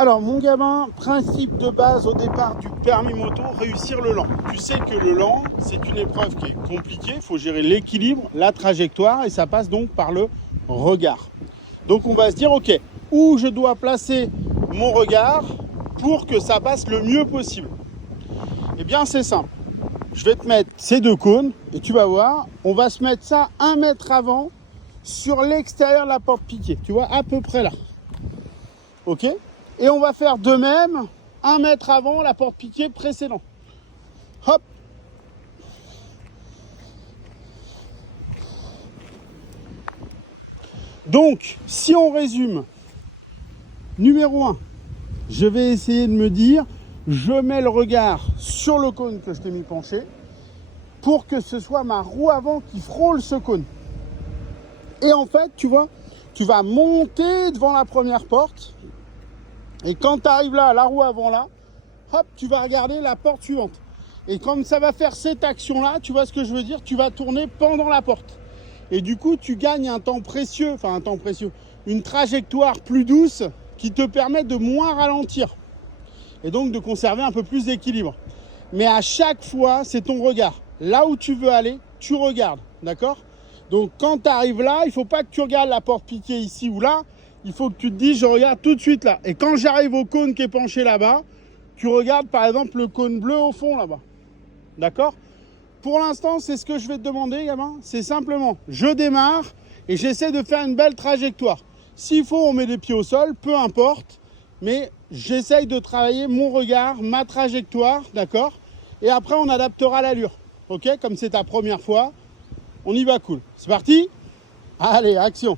Alors mon gamin, principe de base au départ du permis moto, réussir le lent. Tu sais que le lent, c'est une épreuve qui est compliquée, il faut gérer l'équilibre, la trajectoire et ça passe donc par le regard. Donc on va se dire, ok, où je dois placer mon regard pour que ça passe le mieux possible. Eh bien c'est simple, je vais te mettre ces deux cônes et tu vas voir, on va se mettre ça 1 mètre avant sur l'extérieur de la porte piquée, tu vois, à peu près là. Ok ? Et on va faire de même 1 mètre avant la porte piquée précédente. Hop. Donc, si on résume, numéro 1, je vais essayer de me dire, je mets le regard sur le cône que je t'ai mis penché pour que ce soit ma roue avant qui frôle ce cône. Et en fait, tu vois, tu vas monter devant la première porte. Et quand tu arrives là, la roue avant là, hop, tu vas regarder la porte suivante. Et comme ça va faire cette action-là, tu vois ce que je veux dire, tu vas tourner pendant la porte. Et du coup, tu gagnes un temps précieux, une trajectoire plus douce qui te permet de moins ralentir. Et donc de conserver un peu plus d'équilibre. Mais à chaque fois, c'est ton regard. Là où tu veux aller, tu regardes, d'accord ? Donc quand tu arrives là, il ne faut pas que tu regardes la porte piquée ici ou là. Il faut que tu te dises, je regarde tout de suite là. Et quand j'arrive au cône qui est penché là-bas, tu regardes par exemple le cône bleu au fond là-bas. D'accord ? Pour l'instant, c'est ce que je vais te demander, gamin. C'est simplement, je démarre et j'essaie de faire une belle trajectoire. S'il faut, on met les pieds au sol, peu importe. Mais j'essaye de travailler mon regard, ma trajectoire, d'accord ? Et après, on adaptera l'allure. Ok ? Comme c'est ta première fois, on y va cool. C'est parti ? Allez, action !